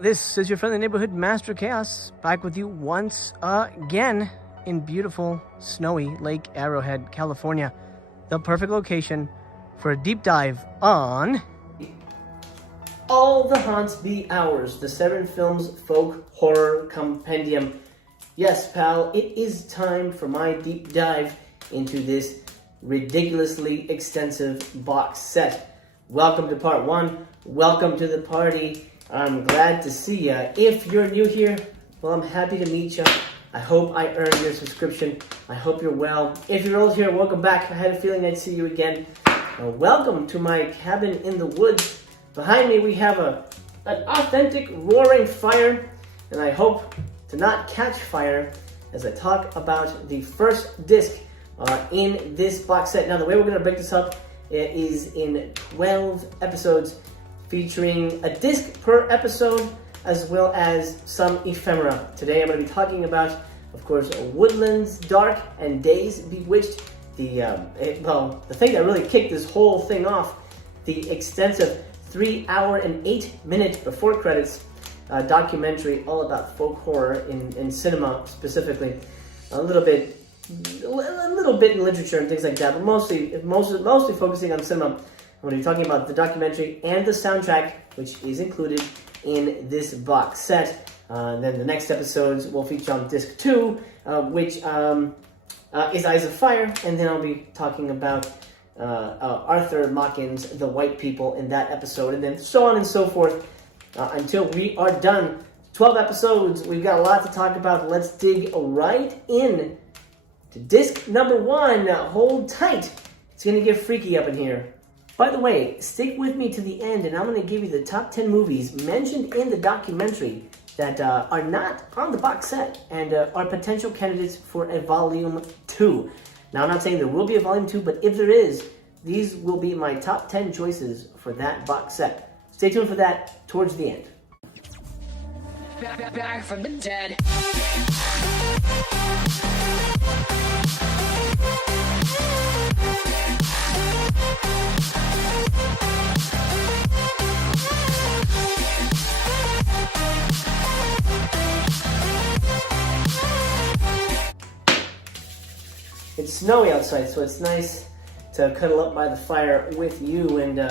This is your friendly neighborhood Master Chaos, back with you once again in beautiful, snowy Lake Arrowhead, California. The perfect location for a deep dive on All the Haunts Be Ours, the 7 Films Folk Horror Compendium. Yes, pal, it is time for my deep dive into this ridiculously extensive box set. Welcome to part 1. Welcome to the party. I'm glad to see ya. If you're new here, well, I'm happy to meet ya. I hope I earned your subscription. I hope you're well. If you're old here, welcome back. I had a feeling I'd see you again. Welcome to my cabin in the woods. Behind me, we have an authentic roaring fire, and I hope to not catch fire as I talk about the first disc in this box set. Now, the way we're going to break this up is in 12 episodes, featuring a disc per episode, as well as some ephemera. Today I'm going to be talking about, of course, Woodlands, Dark, and Days Bewitched. The thing that really kicked this whole thing off, the extensive 3-hour and 8-minute before credits documentary all about folk horror in cinema specifically. A little bit in literature and things like that, but mostly focusing on cinema. I'm going to be talking about the documentary and the soundtrack, which is included in this box set. Then the next episodes will feature on disc 2, which is Eyes of Fire, and then I'll be talking about Arthur Machen's The White People in that episode, and then so on and so forth until we are done. 12 episodes, we've got a lot to talk about. Let's dig right in to disc number 1. Hold tight. It's going to get freaky up in here. By the way, stick with me to the end, and I'm going to give you the top 10 movies mentioned in the documentary that are not on the box set and are potential candidates for a volume 2. Now, I'm not saying there will be a volume 2, but if there is, these will be my top 10 choices for that box set. Stay tuned for that towards the end. Back from the dead. It's snowy outside, so it's nice to cuddle up by the fire with you and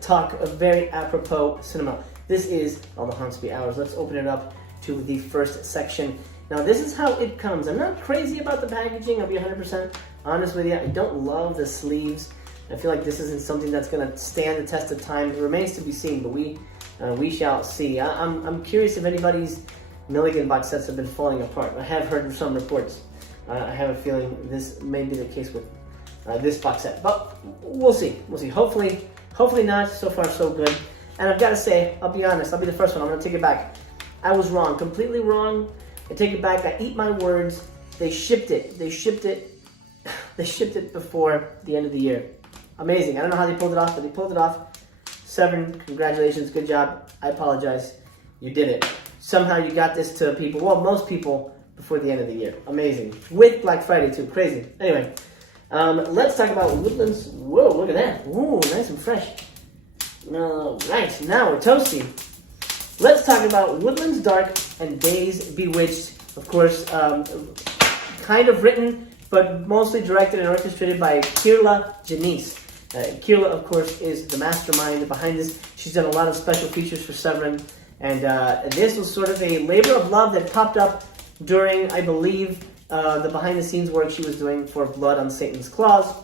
talk a very apropos cinema. This is All the Haunts Be Ours. Let's open it up to the first section. Now, this is how it comes. I'm not crazy about the packaging. I'll be 100% honest with you. I don't love the sleeves. I feel like this isn't something that's going to stand the test of time. It remains to be seen, but we shall see. I'm curious if anybody's Milligan box sets have been falling apart. I have heard some reports. I have a feeling this may be the case with this box set, but we'll see. We'll see. Hopefully not. So far, so good. And I've got to say, I'll be honest. I'll be the first one. I'm going to take it back. I was wrong, completely wrong. I take it back. I eat my words. They shipped it. They shipped it before the end of the year. Amazing. I don't know how they pulled it off, but they pulled it off. 7, congratulations. Good job. I apologize. You did it. Somehow you got this to people. Well, most people. Before the end of the year. Amazing. With Black Friday too. Crazy. Anyway, let's talk about Woodlands. Whoa, look at that. Ooh, nice and fresh. Right, now we're toasty. Let's talk about Woodlands, Dark, and Days Bewitched. Of course, kind of written, but mostly directed and orchestrated by Kirla Janice. Kirla, of course, is the mastermind behind this. She's done a lot of special features for Severin, and this was sort of a labor of love that popped up during, I believe, the behind-the-scenes work she was doing for Blood on Satan's Claws.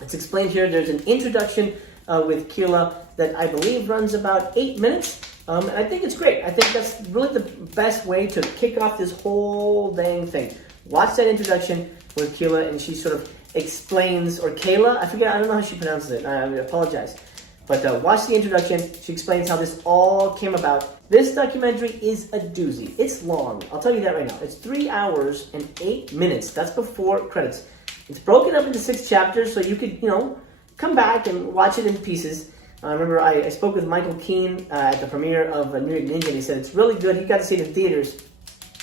It's explained here. There's an introduction with Kirla that I believe runs about 8 minutes, and I think it's great. I think that's really the best way to kick off this whole dang thing. Watch that introduction with Kirla, and she sort of explains, or Kayla, I don't know how she pronounces it. I apologize. But watch the introduction. She explains how this all came about. This documentary is a doozy. It's long. I'll tell you that right now. It's 3 hours and 8 minutes. That's before credits. It's broken up into 6 chapters, so you could, come back and watch it in pieces. I remember I spoke with Michael Keane at the premiere of New York Ninja, and he said it's really good. He got to see it in theaters.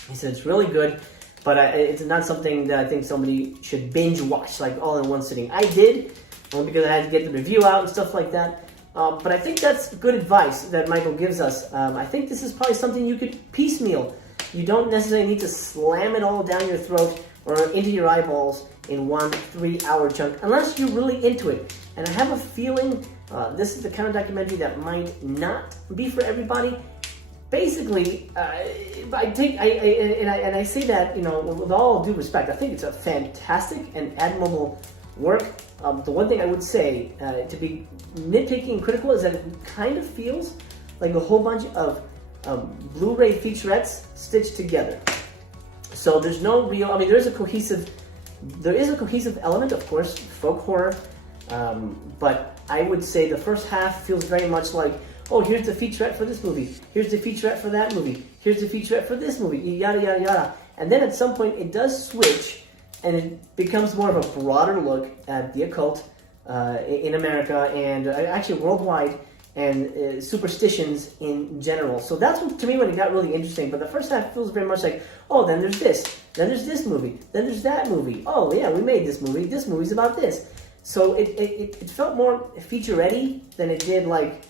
He said it's really good, but it's not something that I think somebody should binge watch, like all in one sitting. I did, because I had to get the review out and stuff like that. But I think that's good advice that Michael gives us. I think this is probably something you could piecemeal. You don't necessarily need to slam it all down your throat or into your eyeballs in one 3-hour chunk, unless you're really into it. And I have a feeling this is the kind of documentary that might not be for everybody. Basically, I say that, with all due respect. I think it's a fantastic and admirable work. The one thing I would say, to be nitpicky and critical, is that it kind of feels like a whole bunch of Blu-ray featurettes stitched together. So there's no real, there is a cohesive element, of course, folk horror, but I would say the first half feels very much like, oh, here's the featurette for this movie, here's the featurette for that movie, here's the featurette for this movie, yada, yada, yada. And then at some point it does switch, and it becomes more of a broader look at the occult in America, and actually worldwide, and superstitions in general. So that's to me when it got really interesting. But the first half feels very much like, oh, then there's this movie, then there's that movie. Oh yeah, we made this movie's about this. So it felt more featurette-y than it did like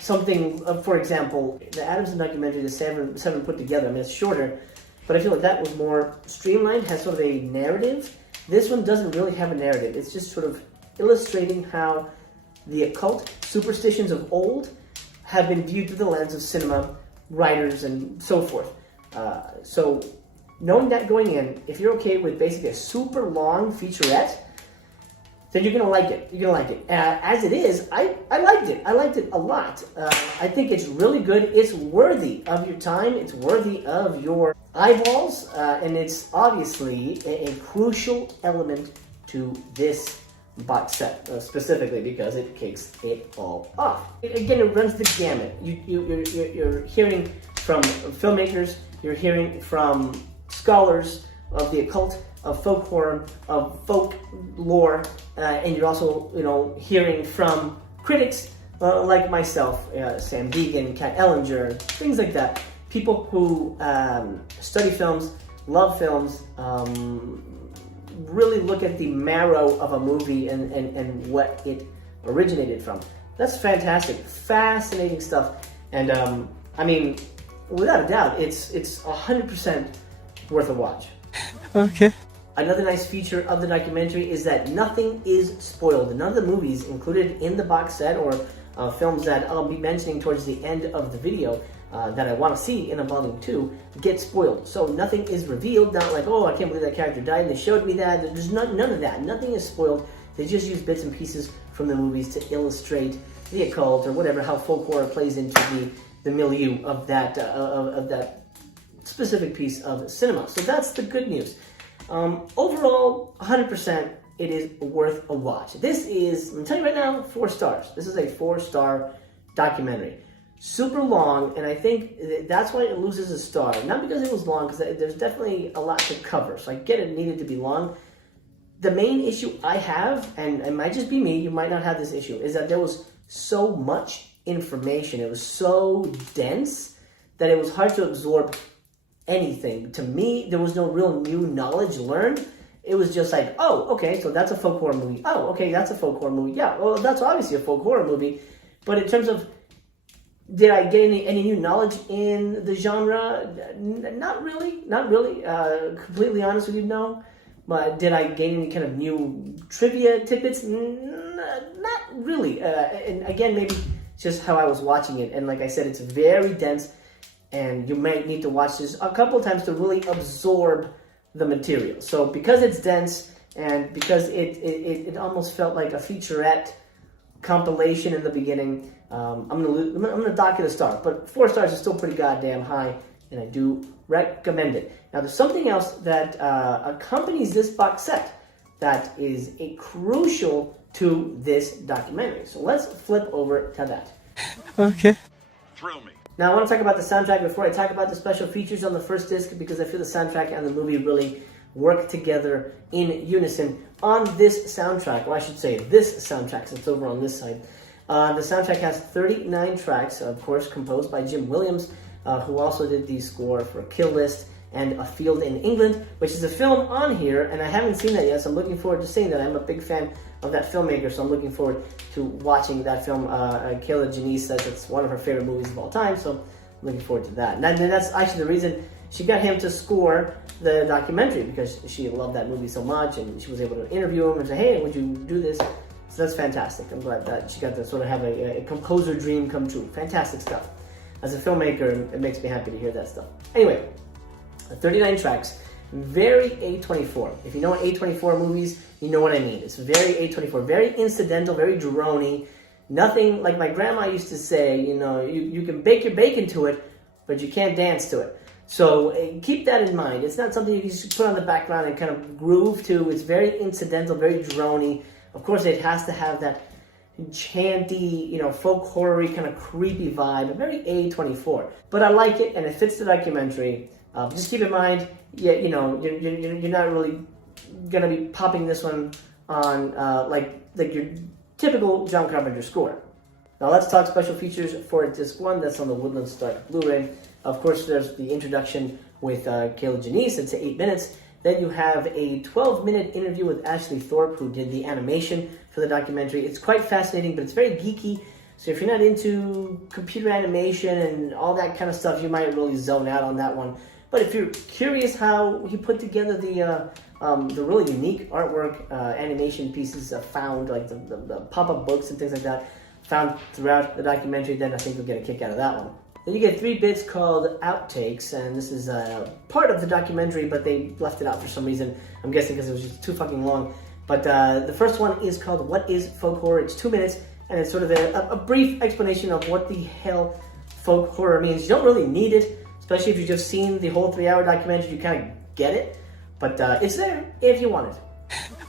something, for example, the Adamson documentary, the seven put together. It's shorter, but I feel like that was more streamlined, has sort of a narrative. This one doesn't really have a narrative. It's just sort of illustrating how the occult superstitions of old have been viewed through the lens of cinema, writers, and so forth. So knowing that going in, if you're okay with basically a super long featurette, then you're going to like it. As it is, I liked it. I liked it a lot. I think it's really good. It's worthy of your time. It's worthy of your eyeballs. And it's obviously a crucial element to this box set, specifically because it kicks it all off. Again, it runs the gamut. You're hearing from filmmakers, you're hearing from scholars of the occult, of folk horror, of folk lore, and you're also, hearing from critics like myself, Sam Deegan, Kat Ellinger, things like that. People who study films, love films, really look at the marrow of a movie and what it originated from. That's fantastic, fascinating stuff. And without a doubt, it's 100% worth a watch. Okay. Another nice feature of the documentary is that nothing is spoiled. None of the movies included in the box set, or films that I'll be mentioning towards the end of the video that I want to see in a volume 2, get spoiled. So nothing is revealed, not like, oh, I can't believe that character died and they showed me that. There's none of that. Nothing is spoiled. They just use bits and pieces from the movies to illustrate the occult or whatever, how folk horror plays into the milieu of that specific piece of cinema. So that's the good news. Overall, 100%, it is worth a watch. This is, I'm telling you right now, 4 stars. This is a 4-star documentary. Super long, and I think that's why it loses a star. Not because it was long, because there's definitely a lot to cover. So I get it needed to be long. The main issue I have, and it might just be me, you might not have this issue, is that there was so much information. It was so dense that it was hard to absorb anything. To me, there was no real new knowledge learned. It was just like, oh, okay, so that's a folk horror movie. Oh, okay, that's a folk horror movie. Yeah, well, that's obviously a folk horror movie. But in terms of, did I gain any new knowledge in the genre? Not really. Completely honest with you, no. But did I gain any kind of new trivia tidbits? Not really. And again, maybe just how I was watching it. And like I said, it's very dense. And you might need to watch this a couple of times to really absorb the material. So because it's dense and because it almost felt like a featurette compilation in the beginning, I'm gonna dock it a star. But 4 stars is still pretty goddamn high, and I do recommend it. Now there's something else that accompanies this box set that is crucial to this documentary. So let's flip over to that. Okay. Thrill me. Now I want to talk about the soundtrack before I talk about the special features on the first disc, because I feel the soundtrack and the movie really work together in unison on this soundtrack. Or I should say this soundtrack, since it's over on this side. The soundtrack has 39 tracks, of course, composed by Jim Williams, who also did the score for Kill List and A Field in England, which is a film on here, and I haven't seen that yet, so I'm looking forward to seeing that. I'm a big fan of that filmmaker, so I'm looking forward to watching that film. Kayla Janice says it's one of her favorite movies of all time, so I'm looking forward to that. And that's actually the reason she got him to score the documentary, because she loved that movie so much, and she was able to interview him and say, hey, would you do this? So that's fantastic. I'm glad that she got to sort of have a composer dream come true. Fantastic stuff. As a filmmaker, it makes me happy to hear that stuff. Anyway, 39 tracks, very A24. If you know A24 movies, you know what I mean. It's very A24, very incidental, very droney. Nothing, like my grandma used to say, you can bake your bacon to it, but you can't dance to it. So keep that in mind. It's not something you can just put on the background and kind of groove to. It's very incidental, very droney. Of course, it has to have that chanty, folk horror-y kind of creepy vibe, very A24. But I like it, and it fits the documentary. Just keep in mind, you're not really gonna be popping this one on like your typical John Carpenter score. Now let's talk special features for disc 1. That's on the Woodlands Dark Blu-ray. Of course, there's the introduction with Kayla Janice. It's 8 minutes. Then you have a 12-minute interview with Ashley Thorpe, who did the animation for the documentary. It's quite fascinating, but it's very geeky. So if you're not into computer animation and all that kind of stuff, you might really zone out on that one. But if you're curious how he put together the really unique artwork, animation pieces found, like the pop-up books and things like that, found throughout the documentary, then I think you'll get a kick out of that one. Then you get 3 bits called outtakes, and this is part of the documentary, but they left it out for some reason. I'm guessing because it was just too fucking long. But the first one is called What is Folk Horror? It's 2 minutes, and it's sort of a brief explanation of what the hell folk horror means. You don't really need it, especially if you've just seen the whole 3-hour documentary. You kind of get it, but it's there if you want it.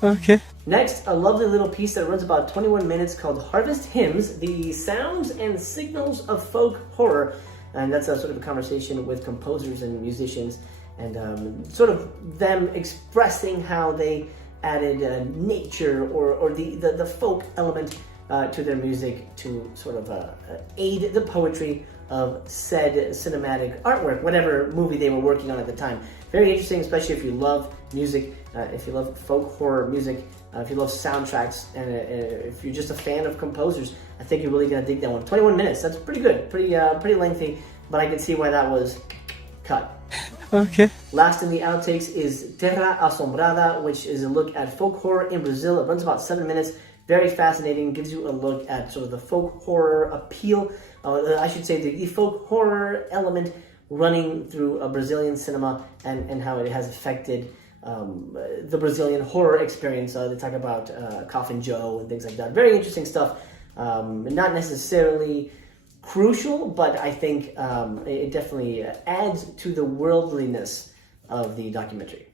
Okay. Next, a lovely little piece that runs about 21 minutes called Harvest Hymns, the sounds and signals of folk horror. And that's a sort of a conversation with composers and musicians, and sort of them expressing how they added nature or the folk element to their music to sort of aid the poetry of said cinematic artwork, whatever movie they were working on at the time. Very interesting, especially if you love music, if you love folk horror music, if you love soundtracks, and if you're just a fan of composers. I think you're really going to dig that one. 21 minutes, that's pretty good, pretty lengthy, but I can see why that was cut. Okay. Last in the outtakes is Terra Assombrada, which is a look at folk horror in Brazil. It runs about 7 minutes. Very fascinating. Gives you a look at sort of the folk horror appeal. I should say the folk horror element running through Brazilian cinema, and how it has affected the Brazilian horror experience. They talk about Coffin Joe and things like that. Very interesting stuff. Not necessarily crucial, but I think it definitely adds to the worldliness of the documentary.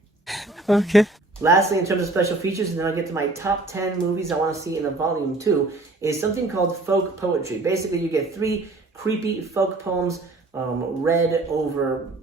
Okay. Lastly, in terms of special features, and then I'll get to my top 10 movies I want to see in a volume 2, is something called folk poetry. Basically, you get 3 creepy folk poems read over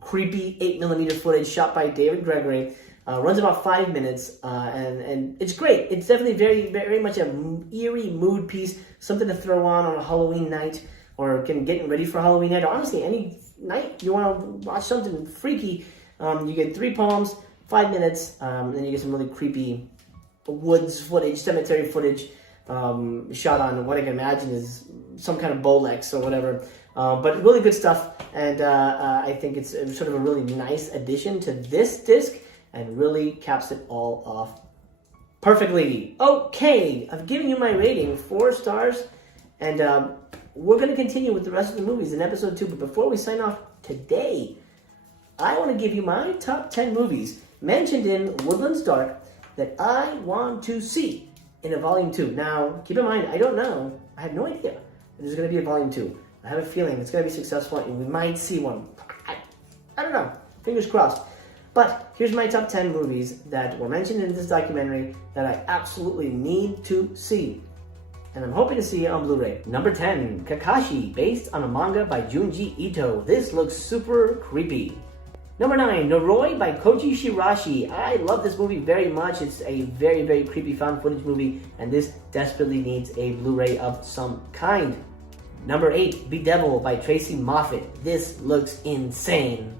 creepy 8mm footage shot by David Gregory. Runs about 5 minutes, and it's great. It's definitely very, very much an eerie mood piece, something to throw on a Halloween night, or getting ready for Halloween night, or honestly, any night you want to watch something freaky. You get 3 poems, 5 minutes, then you get some really creepy woods footage, cemetery footage, shot on what I can imagine is some kind of Bolex or whatever. But really good stuff, and I think it's sort of a really nice addition to this disc, and really caps it all off perfectly. Okay, I've given you my rating, 4 stars, and we're going to continue with the rest of the movies in episode 2, but before we sign off today, I want to give you my top 10 movies mentioned in Woodlands Dark that I want to see in a volume 2. Now, keep in mind, I don't know, I have no idea if there's going to be a volume 2. I have a feeling it's going to be successful, and we might see one. I don't know, fingers crossed. But here's my top 10 movies that were mentioned in this documentary that I absolutely need to see, and I'm hoping to see it on Blu-ray. Number 10, Kakashi, based on a manga by Junji Ito. This looks super creepy. Number 9, Noroi by Koji Shirashi. I love this movie very much. It's a very, very creepy found footage movie, and this desperately needs a Blu-ray of some kind. Number 8, Bedevil by Tracy Moffat. This looks insane.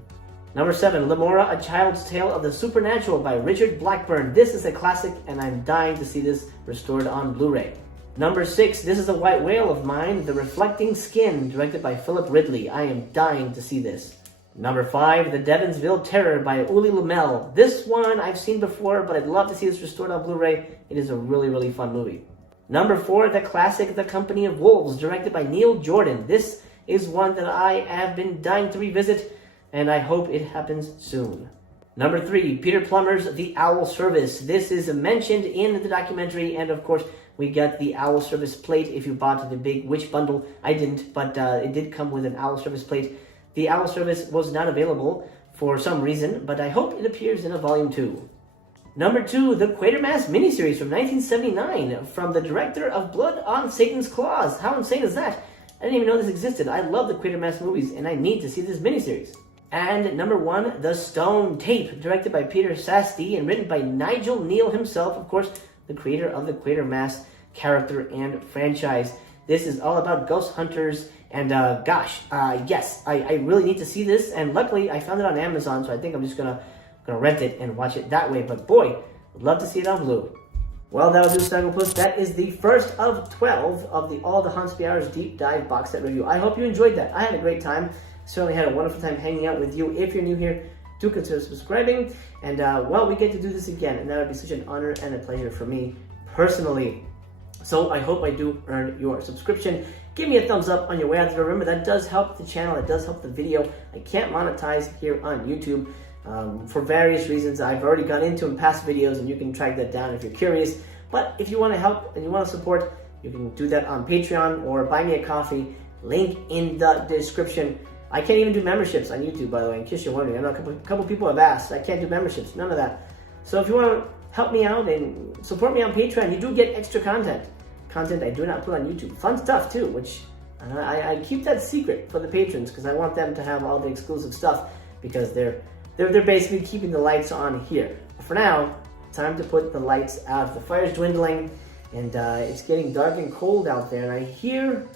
Number 7, Lemora, A Child's Tale of the Supernatural by Richard Blackburn. This is a classic, and I'm dying to see this restored on Blu-ray. Number 6, This Is a White Whale of Mine, The Reflecting Skin, directed by Philip Ridley. I am dying to see this. Number 5, The Devonsville Terror by Uli Lamel. This one I've seen before, but I'd love to see this restored on Blu-ray. It is a really, really fun movie. Number 4, the classic The Company of Wolves, directed by Neil Jordan. This is one that I have been dying to revisit, and I hope it happens soon. Number 3, Peter Plummer's The Owl Service. This is mentioned in the documentary, and of course, we got the Owl Service plate if you bought the big Witch bundle. I didn't, but it did come with an Owl Service plate. The Owl Service was not available for some reason, but I hope it appears in a volume 2. Number 2, the Quatermass miniseries from 1979 from the director of Blood on Satan's Claws. How insane is that? I didn't even know this existed. I love the Quatermass movies, and I need to see this miniseries. And number 1, The Stone Tape, directed by Peter Sasti and written by Nigel Neal himself, of course, the creator of the Quatermass character and franchise. This is all about ghost hunters, and yes, I really need to see this, and luckily I found it on Amazon, so I think I'm just gonna rent it and watch it that way, but boy, would love to see it on Blu. Well, that'll do, Snagglepuss. That is the first of 12 of the All the Haunts Hours Deep Dive box set review. I hope you enjoyed that. I had a great time. Certainly had a wonderful time hanging out with you. If you're new here, do consider subscribing. And, well, we get to do this again, and that would be such an honor and a pleasure for me personally. So I hope I do earn your subscription. Give me a thumbs up on your way out the door. Remember, that does help the channel. It does help the video. I can't monetize here on YouTube for various reasons I've already gone into in past videos, and you can track that down if you're curious. But if you want to help and you want to support, you can do that on Patreon or buy me a coffee. Link in the description. I can't even do memberships on YouTube, by the way, in case you're wondering. I know a couple people have asked. I can't do memberships, none of that. So if you want to help me out and support me on Patreon, you do get extra content. Content I do not put on YouTube. Fun stuff, too, which I keep that secret for the patrons because I want them to have all the exclusive stuff because they're basically keeping the lights on here. But for now, time to put the lights out. The fire's dwindling, and it's getting dark and cold out there, and I hear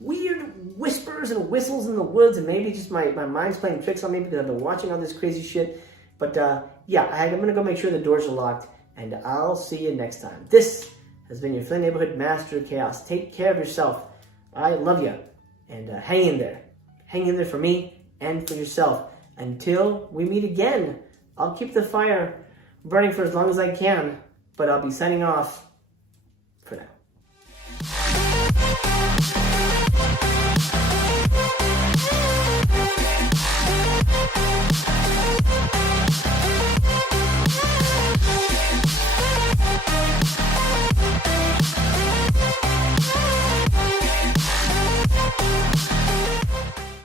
weird whispers and whistles in the woods, and maybe just my mind's playing tricks on me because I've been watching all this crazy shit. But yeah, I'm gonna go make sure the doors are locked, and I'll see you next time. This has been your Flint Neighborhood Master of Chaos. Take care of yourself. I love you, and hang in there. Hang in there for me and for yourself. Until we meet again, I'll keep the fire burning for as long as I can, but I'll be signing off